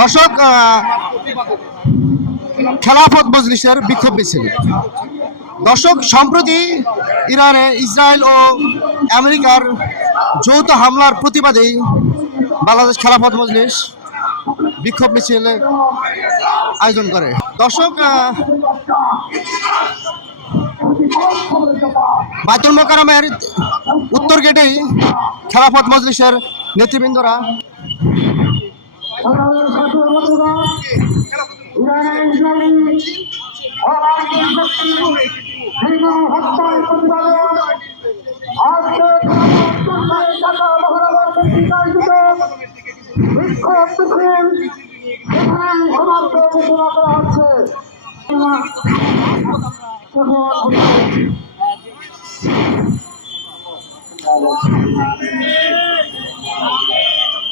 দর্শক, খেলাফত মজলিসের বিক্ষোভ মিছিল। দর্শক, সম্প্রতি ইরানে ইসরায়েল ও আমেরিকার যৌথ হামলার প্রতিবাদে বাংলাদেশ খেলাফত মজলিস বিক্ষোভ মিছিল আয়োজন করে। দর্শক, বাইতুল মোকাররমের উত্তর গেটেই খেলাফত মজলিসের নেতৃবৃন্দরা